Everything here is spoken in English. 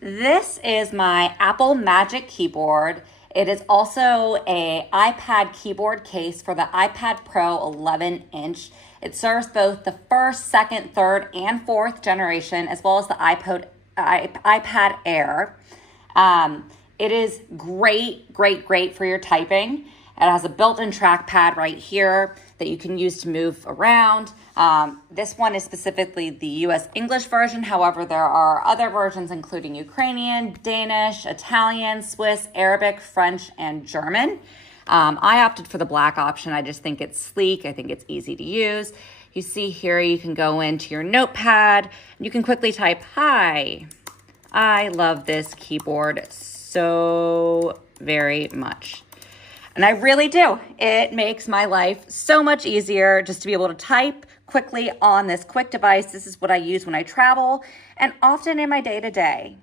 This is my Apple Magic keyboard. It is also an iPad keyboard case for the iPad Pro 11-inch. It serves both the first, second, third, and fourth generation, as well as the iPad Air. It is great for your typing. It has a built-in trackpad right here that you can use to move around. This one is specifically the US English version. However, there are other versions including Ukrainian, Danish, Italian, Swiss, Arabic, French, and German. I opted for the black option. I just think it's sleek. I think it's easy to use. You see here, you can go into your notepad and you can quickly type, "Hi." I love this keyboard so very much. And I really do. It makes my life so much easier just to be able to type quickly on this quick device. This is what I use when I travel and often in my day-to-day.